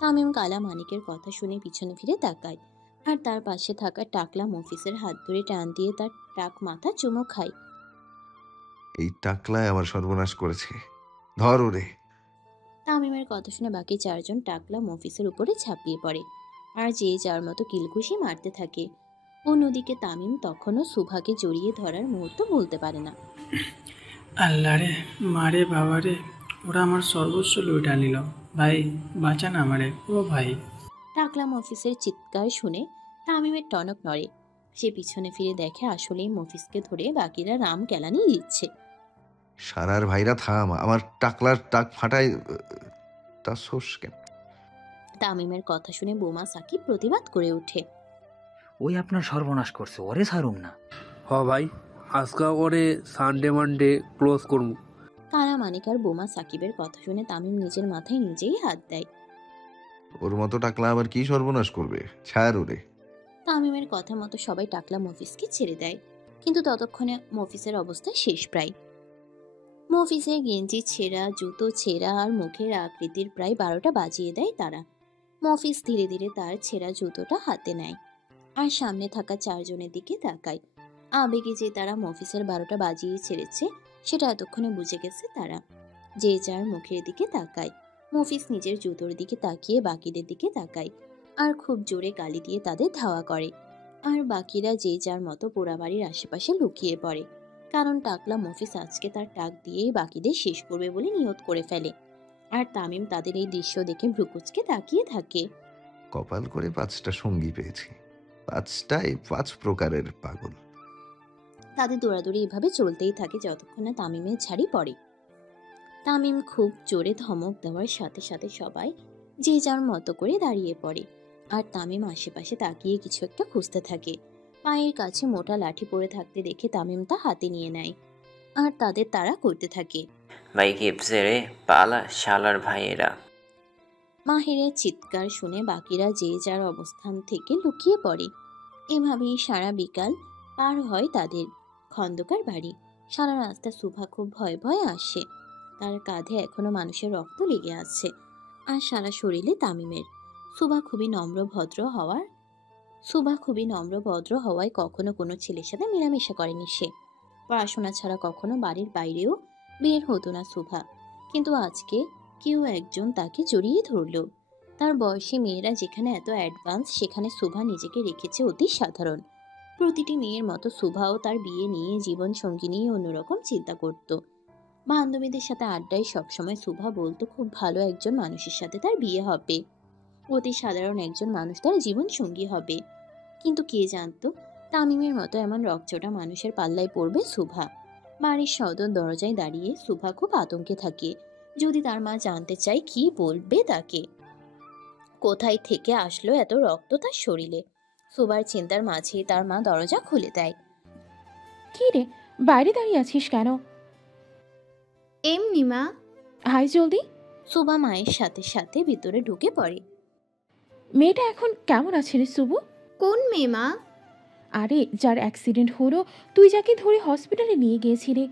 তামিম কালা মানিকের কথা শুনে পিছনে ফিরে তাকায়, আর তার পাশে থাকা টাকলা মফিসের হাত ধরে টান দিয়ে তার টাক মাথা চুমো খায়। এই টাকলায় আমার সর্বনাশ করেছে, ধর ওরে। তামিমের কথা শুনে বাকি চারজন টাকলা মফিসের উপরে ঝাঁপিয়ে পড়ে, আর যে যার মতো কিলঘুষি মারতে থাকে। অন্যদিকে তামিম তখনও সুভাকে জড়িয়ে ধরার মুহূর্ত বলতে পারে না। আল্লাহ রে, মারে বাবা রে, ওরা আমার সর্বস্ব লুইটা নিল। ভাই বাঁচান আমারে, ও ভাই। টাকলা মফিসের চিৎকার শুনে তামিমের টনক নড়ে। সে পিছনে ফিরে দেখে আসলেই মফিসকে ধরে বাকিরা রাম কেলানি দিচ্ছে। সারার ভাইরা থাম, আমার টাকলার টাক ফাটায়। তা সোস কেন? তামিমের কথা শুনে বোমা সাকিব প্রতিবাদ করে ওঠে। ওই আপনার সর্বনাশ করছে, ওরে ছাড়ুন না। হ ভাই, আজকা ওরে সানডে মানডে ক্লোজ করবো। কালা মানিক আর বোমা সাকিবের কথা শুনে তামিম নিজের মাথায় নিজেই হাত দেয়। ওর মতো টাকলা আবার কি সর্বনাশ করবে? ছাড় ওরে। তামিমের কথা মতো সবাই টাকলা মফিজকে ছেড়ে দেয়, কিন্তু ততক্ষণে মফিজের অবস্থা শেষ প্রায়। মফিজের গেঞ্জি ছেঁড়া, জুতো ছেঁড়া আর মুখের আকৃতির প্রায় 12টা বাজিয়ে দেয় তারা। মফিজ ধীরে ধীরে তার ছেঁড়া জুতোটা হাতে নেয় আর সামনে থাকা 4 জনের দিকে তাকায়। আবেগে যে তারা মফিজের 12টা বাজিয়ে ছেড়েছে সেটা এতক্ষণে বুঝে গেছে তারা। যে যার মুখের দিকে তাকায়। মফিজ নিজের জুতোর দিকে তাকিয়ে বাকিদের দিকে তাকায় আর খুব জোরে গালি দিয়ে তাদের ধাওয়া করে। আর বাকিরা যে যার মতো পোড়াবাড়ির আশেপাশে লুকিয়ে পড়ে, কারণ টাকলা মফিজ আজকে তার টাক দিয়েই বাকিদের শেষ করবে বলে নিয়ত করে ফেলে। আর তামিম তাদের এই দৃশ্য দেখে ভ্রুকুচকে তাকিয়ে থাকে। কপাল করে 5টা সঙ্গী পেয়েছি, 5টাই 5 প্রকারের পাগল। তাদের দৌড়াদৌড়ি এভাবে চলতেই থাকে যতক্ষণ না তামিমের ঝাড়ি পড়ে। তামিম খুব জোরে ধমক দেওয়ার সাথে সাথে সবাই যে যার মতো করে দাঁড়িয়ে পড়ে। আর তামিম আশেপাশে তাকিয়ে কিছু একটা খুঁজতে থাকে। পায়ের কাছে মোটা লাঠি পড়ে থাকতে দেখে তামিম তা হাতে নিয়ে নেয় আর তাদের তাড়া করতে থাকে। ভাই কেপসে রে, পালা শালার ভাইয়েরা। মাহিরের চিৎকার শুনে বাকিরা যে যার অবস্থান থেকে লুকিয়ে পড়ে। এভাবেই সারা বিকাল পার হয় তাদের। খন্দকার বাড়ি। সারা রাস্তা সুভা খুব ভয়ে ভয়ে আসে। তার কাঁধে এখনো মানুষের রক্ত লেগে আছে আর সারা শরীরে তামিমের। সুভা খুবই নম্র ভদ্র হওয়ায় কখনো কোনো ছেলের সাথে মেলামেশা করেনি সে। পড়াশোনা ছাড়া কখনো বাড়ির বাইরেও বের হতো না সুভা। কিন্তু আজকে কেউ একজন তাকে জড়িয়ে ধরল। তার বয়সী মেয়েরা যেখানে এত অ্যাডভান্স, সেখানে সুভা নিজেকে রেখেছে অতি সাধারণ। প্রতিটি মেয়ের মতো সুভাও তার বিয়ে নিয়ে, জীবন সঙ্গী নিয়ে অন্যরকম চিন্তা করত। বান্ধবীদের সাথে আড্ডায় সবসময় সুভা বলতো খুব ভালো একজন মানুষের সাথে তার বিয়ে হবে, অতি সাধারণ একজন মানুষ তার জীবন সঙ্গী হবে। কিন্তু কে জানতো তামিমের মতো এমন রকচটা মানুষের পাল্লায় পড়বে সুভা। বাড়ির সদর দরজায় দাঁড়িয়ে সুভা খুব আতঙ্কে থাকে। যদি তার মা জানতে চায় কি বলবে তাকে? কোথায় থেকে আসলো এত রক্ত তার শরীরে? সুভার চিন্তার মাঝেই তার মা দরজা খুলে দেয়। কি রে, বাইরে দাঁড়িয়ে আছিস কেন? এমনি মা। হাই জলদি। সুভা মায়ের সাথে সাথে ভিতরে ঢুকে পড়ে। মেয়েটা এখন কেমন আছে রে সুবু? কোন মেয়ে মা? আরে যার অ্যাক্সিডেন্ট হলো, তুই যাকে ধরে হসপিটালে নিয়ে গিয়েছিলি।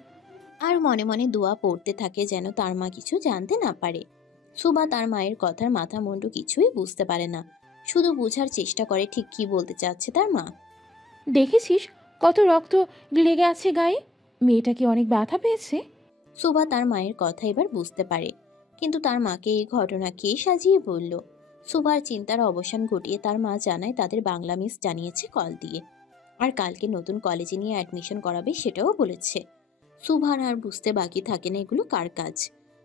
আর মনে মনে দোয়া পড়তে থাকে যেন তার মা কিছু জানতে না পারে। সুভা তার মায়ের কথার মাথা মুন্ডু কিছুই বুঝতে পারে না, শুধু বোঝার চেষ্টা করে ঠিক কি বলতে চাচ্ছে তার মা। দেখেছিস কত রক্ত লেগে আছে গায়ে? মেয়েটা কি অনেক ব্যথা পেয়েছে? সুভা তার মায়ের কথা এবার বুঝতে পারে, কিন্তু তার মাকে এই ঘটনা কে সাজিয়ে বলল? সুভার চিন্তার অবসান ঘটিয়ে তার মা জানায় তাদের বাংলা মিস জানিয়েছে কল দিয়ে, আর কালকে নতুন কলেজে নিয়ে অ্যাডমিশন করাবে সেটাও বলেছে। সুভার আর বুঝতে বাকি থাকে না এগুলো কার কাজ।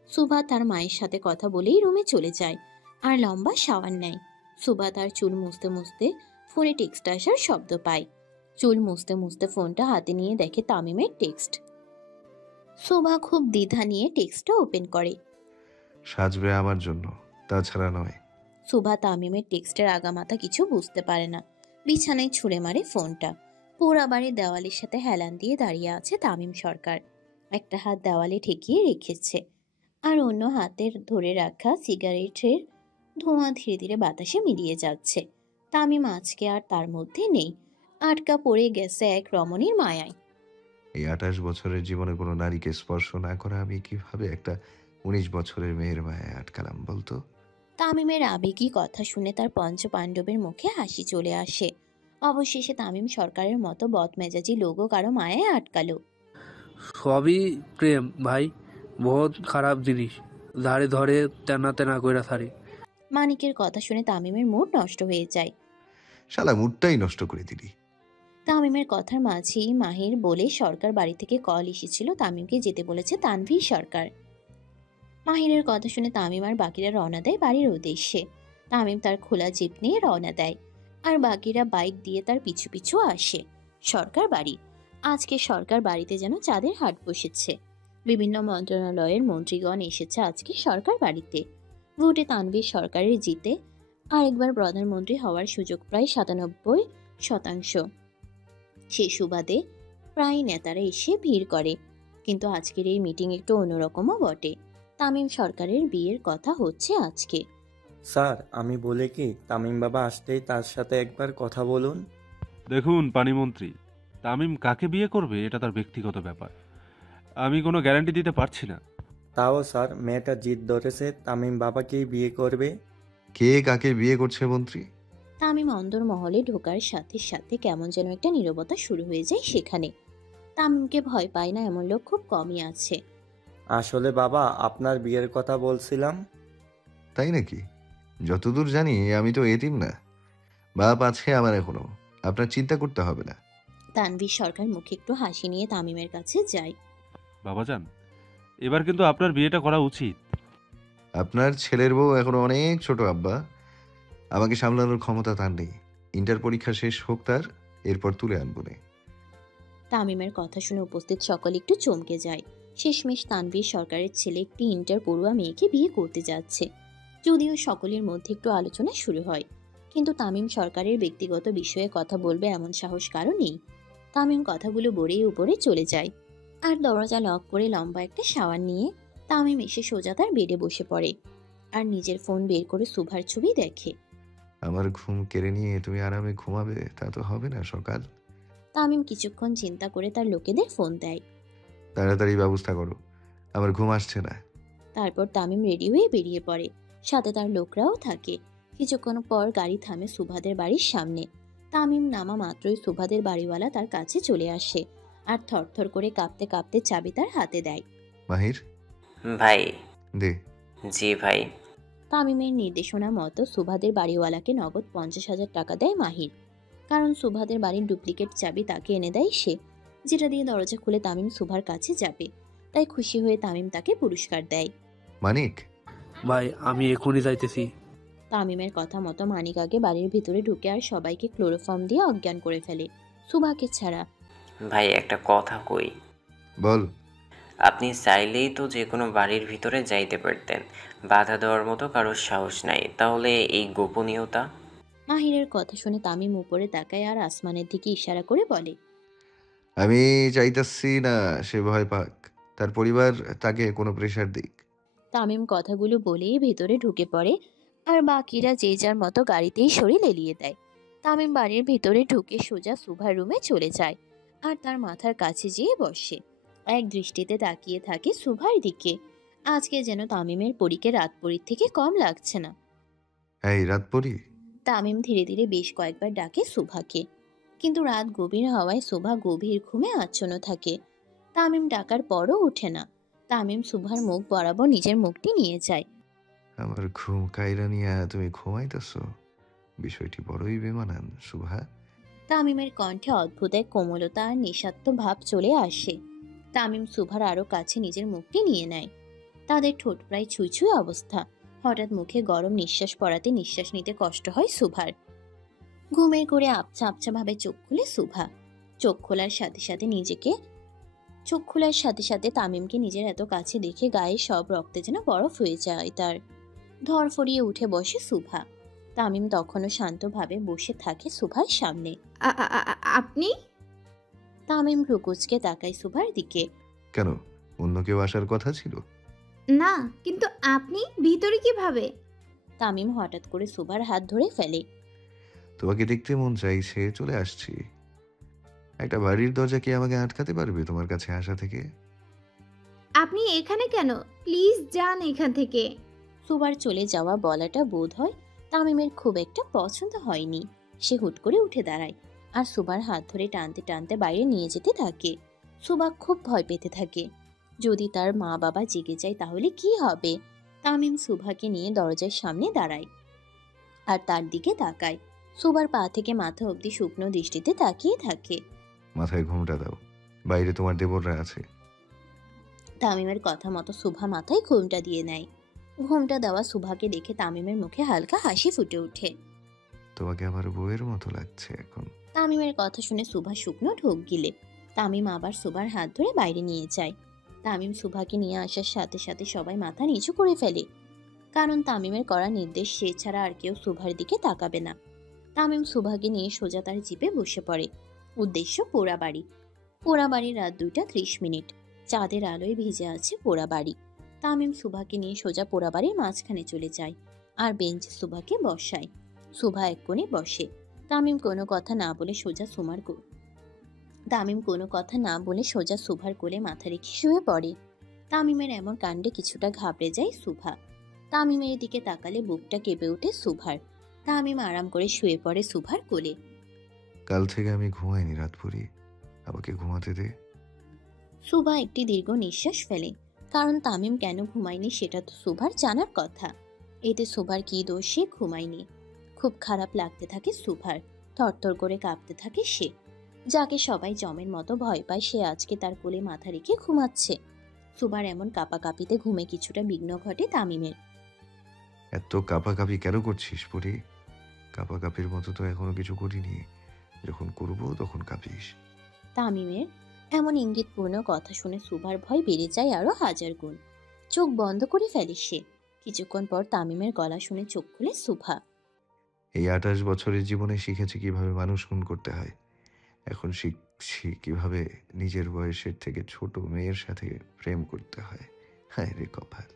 সুভা তার মায়ের সাথে কথা বলেই রুমে চলে যায় আর লম্বা শাওয়ার নেয়। সুভা তার চুল মুছতে মুছতে ফোনে টেক্সট আসার শব্দ পায়। চুল মুছতে মুছতে ফোনটা হাতে নিয়ে দেখে তামিমের টেক্সট। সুভা খুব দ্বিধা নিয়ে টেক্সটটা ওপেন করে। সাজবে আমার জন্য, তাছাড়া নয়। সুভা তামিমের টেক্সটের আগামাথা কিছু বুঝতে পারে না, বিছানায় ছুঁড়ে মারে ফোনটা। পোড়া বাড়ির দেওয়ালের সাথে হেলান দিয়ে দাঁড়িয়ে আছে তামিম সরকার। একটা হাত দেওয়ালে ঠেকিয়ে রেখেছে আর অন্য হাতের ধরে রাখা সিগারেটের ধোঁয়া ধীরে ধীরে বাতাসে মিলিয়ে যাচ্ছে। তামিম আজকে আর তার মধ্যে নেই, আটকা পড়ে গেছে এক রমণীর মায়ায়। এই 28 বছরের জীবনে কোনো নারীকে স্পর্শ না করা আমি কিভাবে একটা 19 বছরের মেয়ের মায়ায় আটকালাম বলতো? তামিমের আবেগী কথা শুনে তার পঞ্চপাণ্ডবের মুখে হাসি চলে আসে। অবশেষে তামিম সরকারের মতো বদমেজাজি লোগো কারো মায়ায় আটকালো। সবই প্রেম ভাই, বহুত খারাপ জিনিস, ধারে ধরে তেনা তেনা কইরা ছাড়ে। মানিকের কথা শুনে তামিমের মুড নষ্ট হয়ে যায়। শালা মুডটাই নষ্ট করে দিলি। তামিমের কথার মাঝেই মাহির বলে সরকার বাড়ি থেকে কল এসেছিল, তামিমকে যেতে বলেছে তানভীর সরকার। মাহিরের কথা শুনে তামিম আর বাকিরা রওনা দেয় বাড়ির উদ্দেশ্যে। তামিম তার খোলা জিপ নিয়ে রওনা দেয় আর বাকিরা বাইক দিয়ে তার পিছু পিছু আসে সরকার বাড়ি। আজকে সরকার বাড়িতে যেন চাঁদের হাট বসেছে। বিভিন্ন মন্ত্রণালয়ের মন্ত্রীগণ এসেছে আজকে সরকার বাড়িতে। ভোটে তানভীর সরকারের জিতে আরেকবার প্রধানমন্ত্রী হওয়ার সুযোগ প্রায় 97%। সেই সুবাদে প্রায় নেতারা এসে ভিড় করে। কিন্তু আজকের এই মিটিং একটু অন্যরকমও বটে। তামিম সরকারের বিয়ের কথা হচ্ছে আজকে। স্যার আমি বলে কি তামিম বাবা আসতেই তার সাথে একবার কথা বলুন। দেখুন পানিমন্ত্রী, তামিম কাকে বিয়ে করবে এটা তার ব্যক্তিগত ব্যাপার, আমি কোনো গ্যারান্টি দিতে পারছি না। তাও স্যার মেয়েটা জিদ ধরেছে তামিম বাবাকেই বিয়ে করবে। কে কাকে বিয়ে করছে মন্ত্রী? তামিম অন্দরমহলে ঢোকার সাথে সাথে কেমন যেন একটা নীরবতা শুরু হয়ে যায় সেখানে। তামিমকে ভয় পায় না এমন লোক খুব কমই আছে। আসলে বাবা আপনার বিয়ের কথা বলছিলাম। তাই নাকি? যতদূর জানি আমি তো এতিম না, বাপ আছে আমার এখনো, আপনার চিন্তা করতে হবে না। তানভীর সরকার মুখে একটু হাসি নিয়ে তামিমের কাছে যায়। বাবাজান, এবার কিন্তু আপনার বিয়েটা করা উচিত। আপনার ছেলের বউ এখনো অনেক ছোট আব্বা, আমাকে সামলানোর ক্ষমতা তার নেই। ইন্টার পরীক্ষা শেষ হোক তার, এরপর তুলে আনবো নে। তামিমের কথা শুনে উপস্থিত সকলে একটু চমকে যায়। শেষমেশ তানভীর সরকারের ছেলে একটি ইন্টার পড়ুয়া মেয়েকে বিয়ে করতে যাচ্ছে। যদিও সকলের মধ্যে একটু আলোচনা শুরু হয়, কিন্তু তামিম সরকারের ব্যক্তিগত বিষয়ে কথা বলবে এমন সাহস কারো নেই। তামিম কথাগুলো বলেই উপরে চলে যায়, আর দরজা লক করে লম্বা একটা শাওয়ার নিয়ে তামিম এসে সোজা তার বেডে বসে পড়ে আর নিজের ফোন বের করে সুভার ছবি দেখে। আমার ঘুম কেড়ে নিয়ে তুমি আরামে ঘুমাবে তা তো হবে না সকাল। তামিম কিছুক্ষণ চিন্তা করে তার লোকেদের ফোন দেয়। তাড়াতাড়ি ব্যবস্থা করো, আমার ঘুম আসছে না। তারপর তামিম রেডি হয়ে বেরিয়ে পড়ে, সাথে তার লোকরাও থাকে। কিছুক্ষণ পর গাড়ি থামে সুভাদের বাড়ির সামনে। তামিম নামা মাত্রই সুভাদের বাড়িওয়ালা তার কাছে চলে আসে আর থরথর করে কাঁপতে কাঁপতে চাবি তার হাতে দেয়। মাহির ভাই। দে। জি ভাই। তামিমের নির্দেশনা মতো সুভাদের বাড়িওয়ালাকে নগদ 50,000 টাকা দেয় মাহির, কারণ সুভাদের বাড়ির ডুপ্লিকেট চাবি তাকে এনে দেয় সে, যেটা দিয়ে দরজা খুলে তামিম সুভার কাছে যাবে। তাই খুশি হয়ে তামিম তাকে পুরস্কার দেয়। মানিক ভাই আমি এখনই যাইতেছি। তামিমের কথা মতো মানিক আগে বাড়ির ভিতরে ঢুকে আর সবাইকে ক্লোরোফর্ম দিয়ে অজ্ঞান করে ফেলে, সুভাকে ছাড়া। ভাই একটা কথা কই। বল। আপনি চাইলেই তো যে কোনো বাড়ির ভিতরে যাইতে পারতেন, বাধা দেওয়ার মতো কারোর সাহস নাই, তাহলে এই গোপনীয়তা? মাহিরের কথা শুনে তামিম উপরে তাকায় আর আসমানের দিকে ইশারা করে বলে, আমি চাইতাছি না সে ভয় পাক, তার পরিবার তাকে কোনো প্রেশার দিক। তামিম কথাগুলো বলেই ভেতরে ঢুকে পড়ে আর বাকিরা যে যার মতো গাড়িতেই শরীর এলিয়ে দেয়। তামিম বাড়ির ভিতরে ঢুকে সোজা সুভার রুমে চলে যায় আর তার মাথার কাছে যেয়ে বসে। এক দৃষ্টিতে তাকিয়ে থাকে সুভার দিকে। আজকে যেন তামিমের পরীকে রাত পরীর থেকে কম লাগছে না। এই রাত পরি। তামিম ধীরে ধীরে বেশ কয়েকবার ডাকে সুভাকে, কিন্তু রাত গভীর হওয়ায় সুভা গভীর ঘুমে আচ্ছন্ন থাকে। তামিম ডাকার পরও ওঠে না। তামিম সুভার মুখ বরাবর নিজের মুখটি নিয়ে যায়। আমার ঘুম কাইরা নিয়া তুমি ঘুমাইতেছো, বিষয়টি বড়ই বেমানান শুভা। তামিমের কণ্ঠে অদ্ভুত এক কোমলতা আর নিঃস্বার্থ ভাব চলে আসে। তামিম সুভার আরো কাছে নিজের মুখটি নিয়ে নেয়। তাদের ঠোঁট প্রায় ছুঁই ছুঁই অবস্থা। হঠাৎ মুখে গরম নিঃশ্বাস পড়াতে নিঃশ্বাস নিতে কষ্ট হয় সুভার। ঘুমের করে আবছা আবছা ভাবে চোখ খুলে সুভা। চোখ খোলার সাথে তামিমকে নিজের এত কাছে দেখে গায়ে সব রক্তে যেন বরফ হয়ে যায় তার। ধরফরিয়ে উঠে বসে সুভা। তামিম তখনও শান্তভাবে বসে থাকে সুভার সামনে। আপনি? তামিম ভ্রুকুচকে তাকায় সুভার দিকে। কেন, অন্য কেউ আসার কথা ছিল? না, কিন্তু আপনি ভিতরে কিভাবে? তামিম হঠাৎ করে সুভার হাত ধরে ফেলে। তোমাকে দেখতে মন চাইছে, চলে আসছি। একটা বাড়ির দরজা কি আমাকে আটকাতে পারবে তোমার কাছে আসা থেকে? আপনি এখানে কেন? প্লিজ যান এখান থেকে। সুভার চলে যাওয়া বলাটা বোধ হয় তামিমের খুব একটা পছন্দ হয়নি। সে হুট করে উঠে দাঁড়ায় আর সুভার হাত ধরে টানতে টানতে বাইরে নিয়ে যেতে থাকে। সুভা খুব ভয় পেতে থাকে, যদি তার মা বাবা জেগে যায় তাহলে কি হবে। তামিম সুভাকে নিয়ে দরজার সামনে দাঁড়ায় আর তার দিকে তাকায়। সুভার পা থেকে মাথা অবধি শুকনো দৃষ্টিতে তাকিয়ে থাকে। মাথায় ঘুমটা দাও, বাইরে তোমার দেবররা আছে। তামিমের কথা মতো সুভা মাথায় ঘুমটা দিয়ে নেয়। ঘুমটা দেওয়া সুভাকে দেখে তামিমের মুখে হালকা হাসি ফুটে ওঠে। তোমাকে আমার বউয়ের মতো লাগছে এখন। তামিমের কথা শুনে সুভা শুকনো ঢোক গিলে। তামিম আবার সুভার হাত ধরে বাইরে নিয়ে যায়। তামিম সুভাকে নিয়ে আসার সাথে সাথে সবাই মাথা নিচু করে ফেলে, কারণ তামিমের করা নির্দেশ সে ছাড়া আর কেউ সুভার দিকে তাকাবে না। তামিম সুভাকে নিয়ে সোজা তার জিপে বসে পড়ে। উদ্দেশ্য পোড়াবাড়ি। পোড়াবাড়ি রাত 2:30। চাঁদের আলোয় ভিজে আছে পোড়াবাড়ি। তামিম সুভাকে নিয়ে সোজা পোড়াবাড়ির মাঝখানে চলে যায় আর বেঞ্চে সুভাকে বসায়। সুভা এক কোণে বসে। তামিম কোনো কথা না বলে সোজা সুভার কোলে মাথা রেখে শুয়ে পড়ে। তামিমের এমন কাণ্ডে কিছুটা ঘাবড়ে যায় সুভা। তামিমের দিকে তাকালে বুকটা কেঁপে ওঠে সুভার। তামিম আরাম করে শুয়ে পড়ে সুভার কোলে। কাল থেকে আমি ঘুমাইনি রাতপুরি, আমাকে ঘুমাতে দে। সুভা একটি দীর্ঘ নিঃশ্বাস ফেলে। কারণ তামিম কেন ঘুমায়নি সেটা তো সুভার জানার কথা। এতে সুভার কি দোষ সে ঘুমায়নি? খুব খারাপ লাগতে থাকে সুভার। থরথর করে কাঁপতে থাকে সে। যাকে সবাই জমের মতো ভয় পায় সে আজকে তার কোলে মাথা রেখে ঘুমাচ্ছে। সুভার এমন কাঁপাকাঁপিতে ঘুমে কিছুটা বিঘ্ন ঘটে তামিমের। এত কাঁপাকাঁপি কেন করছিস পুরি? কাঁপাকাঁপির মতো তো এখনো কিছু করিনি, যখন করবো তখন কাঁপিস। তামিমের এমন ইঙ্গিতপূর্ণ কথা শুনে সুভার ভয় বেড়ে যায় আরো 1000 গুণ। চোখ বন্ধ করে ফেলে সে। কিছুক্ষণ পর তামিমের গলা শুনে চোখ খুলে সুভা। এই 28 বছরের জীবনে শিখেছি কিভাবে মানুষ খুন করতে হয়, এখন শিখছি কিভাবে নিজের বয়সের থেকে ছোট মেয়ের সাথে প্রেম করতে হয়। হায় রে কপাল।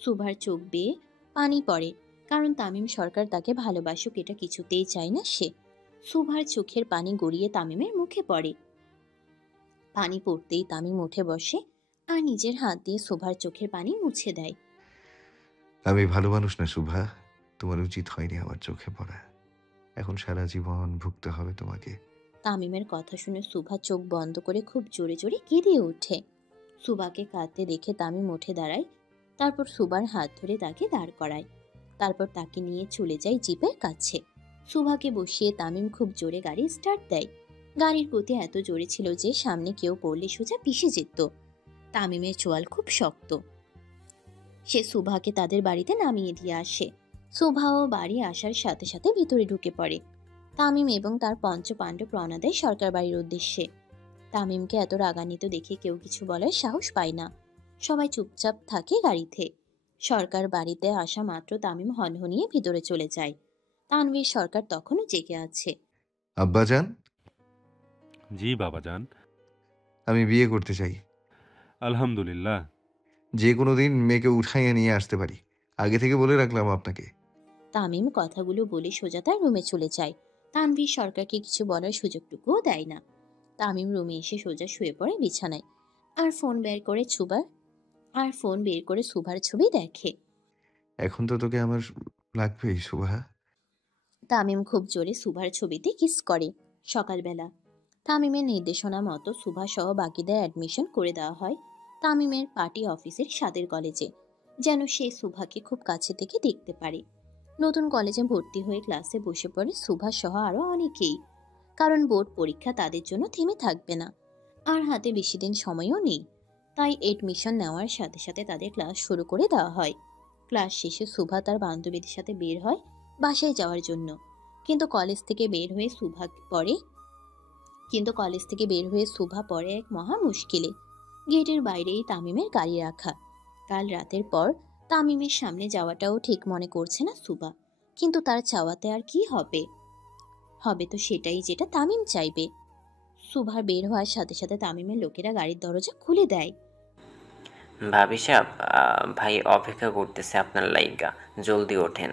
সুভার চোখ বেয়ে পানি পড়ে। কারণ তামিম সরকার তাকে ভালোবাসুক এটা কিছুতেই চায় না সে। সুভার চোখের পানি গড়িয়ে তামিমের মুখে পড়ে। পানি পড়তেই তামিম উঠে বসে আর নিজের হাত দিয়ে সুভার চোখের পানি মুছে দেয়। আমি ভালো মানুষ না সুভা, তোমার উচিত হয়নি আমার চোখে পড়া। এখন সারা জীবন ভুগতে হবে তোমাকে। তামিমের কথা শুনে সুভা চোখ বন্ধ করে খুব জোরে জোরে কেঁদে ওঠে। সুভাকে কাঁদতে দেখে তামিম উঠে দাঁড়ায়। তারপর সুভার হাত ধরে তাকে দাঁড় করায়। তারপর তাকে নিয়ে চলে যায় জিপের কাছে। সুভাকে বসিয়ে তামিম খুব জোরে গাড়ি স্টার্ট দেয়। গাড়ির গতি এত জোরে ছিল যে সামনে কেউ পড়লে সোজা পিষে যেত। তামিমের চোয়াল খুব শক্ত। সে সুভাকে তাদের বাড়িতে নামিয়ে দিয়ে আসে। সুভাও বাড়ি আসার সাথে সাথে ভিতরে ঢুকে পড়ে। তামিম এবং তার পঞ্চপাণ্ডব রওনা দেয় সরকার বাড়ির উদ্দেশ্যে। তামিমকে এত রাগান্বিত দেখে কেউ কিছু বলার সাহস পায় না। সবাই চুপচাপ থাকে গাড়িতে। সরকার বাড়িতে আসা মাত্র তামিম হনহনিয়ে ভিতরে চলে যায়। তানভীর সরকার তখনও জেগে আছে। আব্বাজান, জি বাবাজান। আমি বিয়ে করতে চাই। আলহামদুলিল্লাহ। যে কোনো দিন মেয়েকে উঠাইয়া নিয়ে আসতে পারি, আগে থেকে বলে রাখলাম আপনাকে। তামিম কথাগুলো বলে সোজা তার রুমে চলে যায়। তানভীর সরকারকে কিছু বলার সুযোগটুকুও দেয় না। তামিম রুমে এসে সোজা শুয়ে পড়ে বিছানায়। আর ফোন বের করে সুভার ছবি দেখে। এখন তো তোকে আমার লাগবেই সুভা। তামিম খুব জোরে সুভার ছবিতে কিস করে। সকালবেলা তামিমের নির্দেশনা মতো সুভা সহ বাকিদের অ্যাডমিশন করে দেওয়া হয় তামিমের পার্টি অফিসের সাদের কলেজে, যেন সে সুভাকে খুব কাছে থেকে দেখতে পারে। নতুন কলেজে ভর্তি হয়ে ক্লাসে বসে পড়ে সুভা সহ আরো অনেকেই। কারণ বোর্ড পরীক্ষা তাদের জন্য থেমে থাকবে না, আর হাতে বেশি দিন সময়ও নেই। তাই এডমিশন নেওয়ার সাথে সাথে তাদের ক্লাস শুরু করে দেওয়া হয়। ক্লাস শেষে সুভা তার বান্ধবীদের সাথে বের হয় বাসায় যাওয়ার জন্য। কিন্তু কলেজ থেকে বের হয়ে সুভা পড়ে এক মহা মুশকিলে। গেটের বাইরেই তামিমের গাড়ি রাখা। কাল রাতের পর তামিমের সামনে যাওয়াটাও ঠিক মনে করছে না সুভা। কিন্তু তার চাওয়াতে আর কি হবে? হবে তো সেটাই যেটা তামিম চাইবে। সুভার বের হওয়ার সাথে সাথে তামিমের লোকেরা গাড়ির দরজা খুলে দেয়। ভাবি সাহেব, ভাই অপেক্ষা করতেছে আপনার লাইগা, জলদি ওঠেন।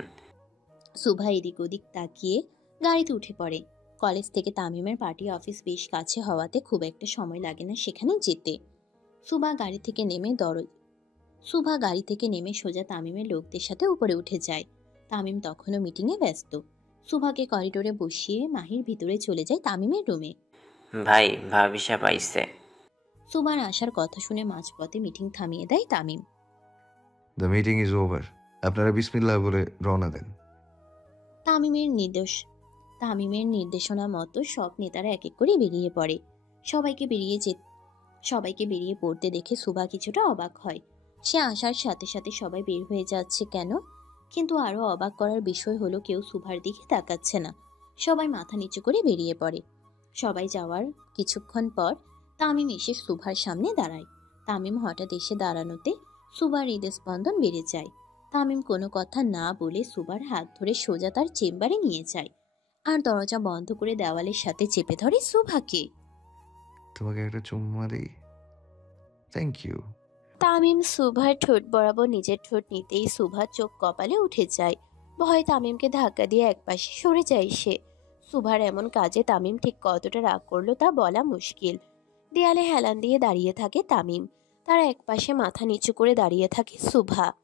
সুভা এদিক ওদিক তাকিয়ে গাড়িতে উঠে পড়ে। কলেজ থেকে তামিমের পার্টি অফিস বেশ কাছে হওয়াতে খুব একটা সময় লাগে না সেখানে যেতে। সুভা গাড়ি থেকে নেমে সোজা তামিমের লোকদের সাথে উপরে উঠে যায়। তামিম তখনও মিটিংয়ে ব্যস্ত। সুভাকে করিডোরে বসিয়ে মাহির ভিতরে চলে যায় তামিমের রুমে। ভাই, ভাবি সাহেব আইছে। সুভার আসার কথা শুনে মাঝপথে মিটিং থামিয়ে দেয় Tamim. The meeting is over, আপনারা বিসমিল্লাহ বলে রওনা দেন। তামিমের নির্দেশনা মতো সব নেতারা এক এক করে বেরিয়ে পড়ে। সবাইকে বেরিয়ে পড়তে দেখে সুভা কিছুটা অবাক হয়। সে আসার সাথে সাথে সবাই বের হয়ে যাচ্ছে কেন? কিন্তু আরো অবাক করার বিষয় হলো কেউ সুভার দিকে তাকাচ্ছে না। সবাই মাথা নিচু করে বেরিয়ে পড়ে। সবাই যাওয়ার কিছুক্ষণ পর তামিম এসে সুভার সামনে দাঁড়ায়। তামিম হঠাৎ এসে দাঁড়ানোতে সুভার হৃদস্পন্দন বেড়ে যায়। তামিম কোনো কথা না বলে সুভার হাত ধরে সোজা তার চেম্বারে নিয়ে যায় আর দরজা বন্ধ করে দেওয়ালের সাথে চেপে ধরে সুভাকে। তোমাকে একটা চুম্মা দেই। Thank you. তামিম সুভার ঠোঁট বরাবর নিজের ঠোঁট নিতেই সুভার চোখ কপালে উঠে যায়। ভয়ে তামিমকে ধাক্কা দিয়ে একপাশে সরে যায় সে। সুভার এমন কাজে তামিম ঠিক কতটা রাগ করলো তা বলা মুশকিল। দেয়ালে হেলান দিয়ে দাঁড়িয়ে থাকে তামিম, তার একপাশে মাথা নিচু করে দাঁড়িয়ে থাকে সুভা।